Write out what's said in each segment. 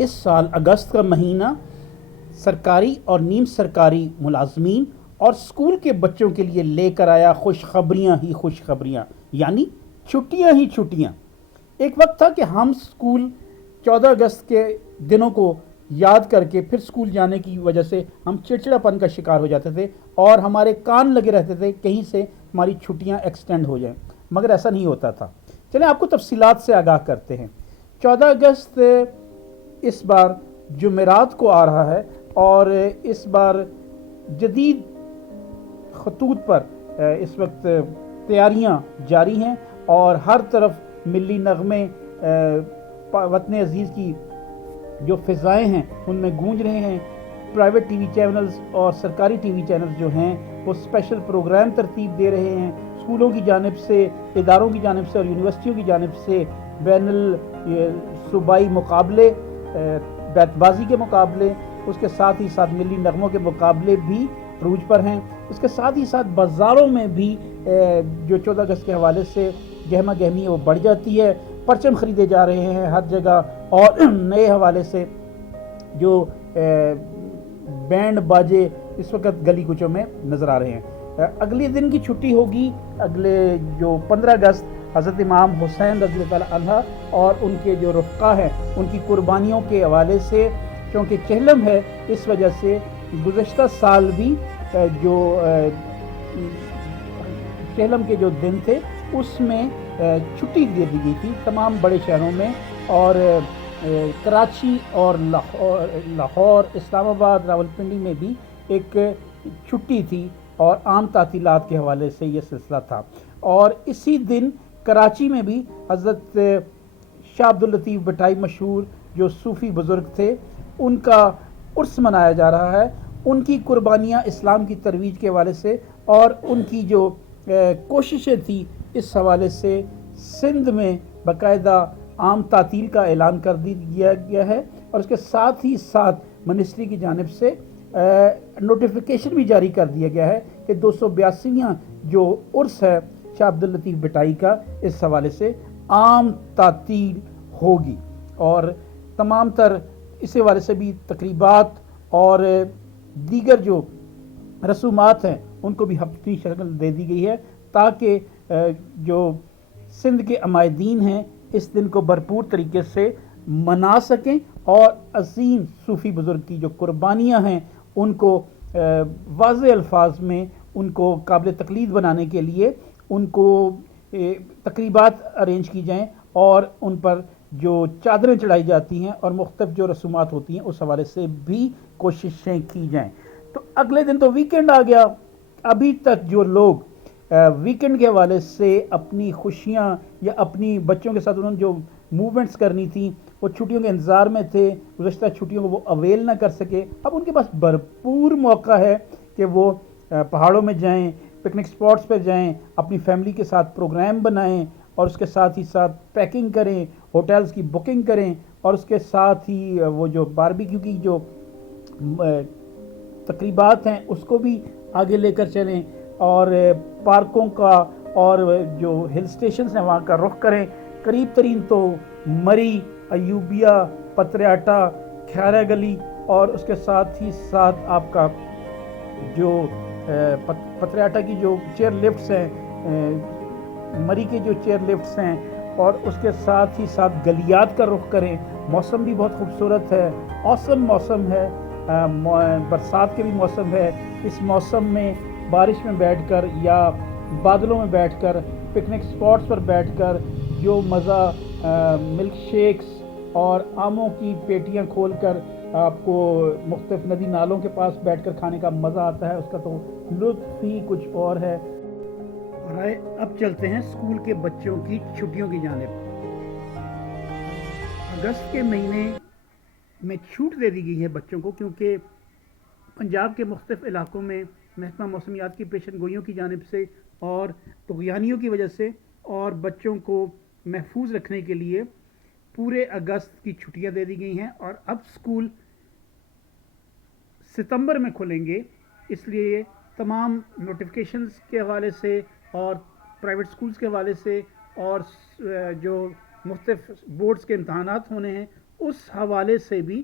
इस साल अगस्त का महीना सरकारी और नीम सरकारी मुलाजमीन और स्कूल के बच्चों के लिए लेकर आया खुशखबरियाँ ही खुशखबरियाँ, यानी छुट्टियाँ ही छुट्टियाँ। एक वक्त था कि हम स्कूल 14 अगस्त के दिनों को याद करके फिर स्कूल जाने की वजह से हम चिड़चिड़ापन का शिकार हो जाते थे और हमारे कान लगे रहते थे कहीं से हमारी छुट्टियां एक्सटेंड हो जाएं, मगर ऐसा नहीं होता था। चलें आपको तफसीलात से आगाह करते हैं। 14 अगस्त इस बार जुमेरात को आ रहा है और इस बार जदीद खतूत पर इस वक्त तैयारियां जारी हैं और हर तरफ मिली नगमे वतन अजीज़ की जो फ़िज़ाएँ हैं उनमें गूंज रहे हैं। प्राइवेट टीवी चैनल्स और सरकारी टीवी चैनल्स जो हैं वो स्पेशल प्रोग्राम तरतीब दे रहे हैं। स्कूलों की जानिब से, इदारों की जानिब से और यूनिवर्सिटियों की जानिब से बैनुल सूबाई मुकाबले, बैतबाजी के मुकाबले, उसके साथ ही साथ मिली नगमों के मुकाबले भी अरूज पर हैं। उसके साथ ही साथ बाज़ारों में भी जो 14 अगस्त के हवाले से गहमा गहमी है वो बढ़ जाती है। परचम ख़रीदे जा रहे हैं हर जगह और नए हवाले से जो बैंड बाजे इस वक्त गली कुचों में नज़र आ रहे हैं। अगले दिन की छुट्टी होगी, अगले जो 15 अगस्त हज़रत इमाम हुसैन रज़ी अल्लाह तआला अन्हा और उनके जो रफ़्क़ा हैं उनकी कुर्बानियों के हवाले से, क्योंकि चहलम है इस वजह से गुज़श्ता साल भी जो चहलम के जो दिन थे उसमें छुट्टी दे दी गई थी तमाम बड़े शहरों में, और कराची और लाहौर, इस्लामाबाद, रावलपिंडी में भी एक छुट्टी थी और आम तातीलात के हवाले से ये सिलसिला था। और इसी दिन कराची में भी हज़रत शाह अब्दुल लतीफ़ भटाई मशहूर जो सूफ़ी बुज़ुर्ग थे उनका उर्स मनाया जा रहा है। उनकी कुर्बानियाँ इस्लाम की तरवीज के हवाले से और उनकी जो कोशिशें थी इस हवाले से सिंध में बाकायदा आम तातील का ऐलान कर दिया गया है और उसके साथ ही साथ मिनिस्ट्री की जानिब से नोटिफिकेशन भी जारी कर दिया गया है कि 282वां जो उर्स है शाह अब्दुल लतीफ़ भटाई का इस हवाले से आम तातील होगी और तमाम तर इस हवाले से भी तकरीबात और दीगर जो रसूमात हैं उनको भी हफ्ती शक्ल दे दी गई है ताकि जो सिंध के अमायदीन हैं इस दिन को भरपूर तरीके से मना सकें और अजीम सूफ़ी बुज़ुर्ग की जो कुर्बानियाँ हैं उनको वाज़े अल्फाज में उनको काबिल तक़लीद बनाने के लिए उनको तकरीबात अरेंज की जाएँ और उन पर जो चादरें चढ़ाई जाती हैं और मुख्तलिफ जो रसूमात होती हैं उस हवाले से भी कोशिशें की जाएँ। तो अगले दिन तो वीकेंड आ गया। अभी तक जो लोग वीकेंड के हवाले से अपनी खुशियाँ या अपनी बच्चों के साथ उन्होंने जो मूवमेंट्स करनी थी वो छुट्टियों के इंतज़ार में थे, गुज़श्ता छुट्टियों को वो अवेल ना कर सके, अब उनके पास भरपूर मौका है कि वो पहाड़ों में जाएं, पिकनिक स्पॉट्स पर जाएं, अपनी फैमिली के साथ प्रोग्राम बनाएं और उसके साथ ही साथ पैकिंग करें, होटल्स की बुकिंग करें और उसके साथ ही वो जो बारबेक्यू की जो तकरीबात हैं उसको भी आगे लेकर चलें और पार्कों का और जो हिल स्टेशन हैं वहाँ का रुख करें। करीब तरीन तो मरी, अयूबिया, पत्रियाटा, ख्यारा गली और उसके साथ ही साथ आपका जो पत्रियाटा की जो चेयर लिफ्ट्स हैं, मरी के जो चेयर लिफ्ट्स हैं और उसके साथ ही साथ गलियात का रुख करें। मौसम भी बहुत खूबसूरत है, औसम मौसम है, बरसात के भी मौसम है। इस मौसम में बारिश में बैठकर या बादलों में बैठकर पिकनिक स्पॉट्स पर बैठकर जो मज़ा मिल्क शेक्स और आमों की पेटियां खोलकर आपको मुख्तलिफ नदी नालों के पास बैठकर खाने का मज़ा आता है उसका तो लुत्फ़ ही कुछ और है। अब चलते हैं स्कूल के बच्चों की छुट्टियों की जानिब। अगस्त के महीने में छूट दे दी गई है बच्चों को क्योंकि पंजाब के मुख्तलिफ इलाकों में महकमा मौसमियात की पेशन गोइयों की जानिब से और तुग़यानियों की वजह से और बच्चों को महफूज रखने के लिए पूरे अगस्त की छुट्टियां दे दी गई हैं और अब स्कूल सितंबर में खुलेंगे। इसलिए तमाम नोटिफिकेशंस के हवाले से और प्राइवेट स्कूल्स के हवाले से और जो मुख्तलिफ बोर्ड्स के इम्तहानात होने हैं اس حوالے سے بھی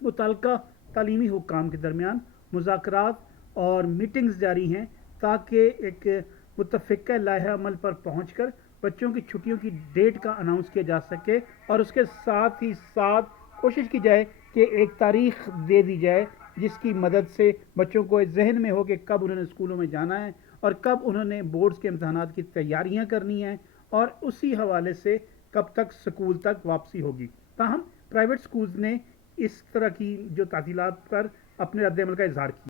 متعلقہ تعلیمی حکام کے درمیان مذاکرات اور میٹنگز جاری ہیں تاکہ ایک متفقہ لائحہ عمل پر پہنچ کر بچوں کی چھٹیوں کی ڈیٹ کا اناؤنس کیا جا سکے، اور اس کے ساتھ ہی ساتھ کوشش کی جائے کہ ایک تاریخ دے دی جائے جس کی مدد سے بچوں کو ذہن میں ہو کہ کب انہوں نے اسکولوں میں جانا ہے اور کب انہوں نے بورڈز کے امتحانات کی تیاریاں کرنی ہیں، اور اسی حوالے سے کب تک اسکول تک واپسی ہوگی۔ تاہم پرائیویٹ اسکولز نے اس طرح کی جو تعطیلات پر اپنے رد عمل کا اظہار کیا۔